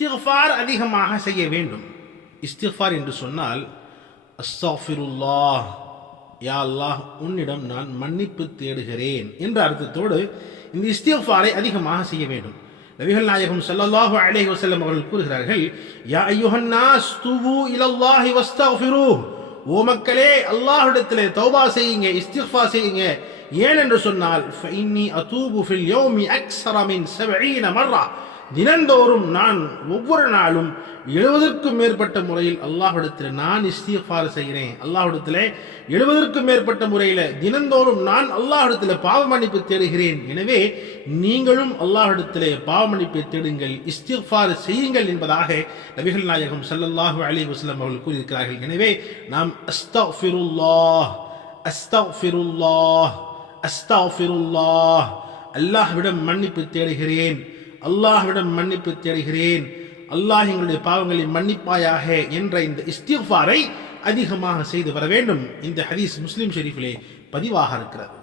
இஸ்திஃபார் அதிகமாக செய்ய வேண்டும். இஸ்திஃபார் என்று சொன்னால் அஸ்தாஃபிருல்லா யா அல்லாஹ் உன்னிடம் நான் மன்னிப்பு தேடுகிறேன் என்ற அர்த்தத்தோடு இந்த இஸ்திஃபாரை அதிகமாக செய்ய வேண்டும். நபிகள் நாயகம் ஸல்லல்லாஹு அலேஹி வசல்லம் அவர்கள் கூறுகிறார்கள் யா அய்யுஹன் நாஸ் துபு இலல்லாஹி வஸ்தாஃபிரு ஓ மக்களே அல்லாஹ்விடத்திலே தௌபா செய்யுங்க இஸ்திஃபா செய்யுங்க. ஏன் என்று சொன்னால் ஃபைன்னி அதூபு ஃபில் யௌமி அக்ஸர மின் 70 மர்ரா. தினந்தோறும் நான் ஒவ்வொரு நாளும் எழுபதற்கும் மேற்பட்ட முறையில் அல்லாஹிடத்தில் நான் இஸ்திஃபார் செய்கிறேன். அல்லாஹிடத்தில் எழுபதற்கும் மேற்பட்ட முறையில் தினந்தோறும் நான் அல்லாஹிடத்தில் பாவ மன்னிப்பு தேடுகிறேன். எனவே நீங்களும் அல்லாஹிடத்தில் பாவ மன்னிப்பை தேடுங்கள் இஸ்திஃபார் செய்யுங்கள் என்பதாக நபிகள் நாயகம் சல்லல்லாஹு அலி வஸ்லம் அவர்கள் கூறியிருக்கிறார்கள். எனவே நாம் அஸ்தக்ஃபிருல்லாஹ் அஸ்தக்ஃபிருல்லாஹ் அஸ்தக்ஃபிருல்லாஹ் அல்லாஹ்விடம் மன்னிப்பு தேடுகிறேன். அல்லாஹ்விடம் மன்னிப்பு தேடுகிறேன். அல்லாஹ் எங்களுடைய பாவங்களை மன்னிப்பாயாக என்ற இந்த இஸ்திஃபாரை அதிகமாக செய்து வர வேண்டும். இந்த ஹதீஸ் முஸ்லிம் ஷெரீஃபிலே பதிவாக இருக்கிறது.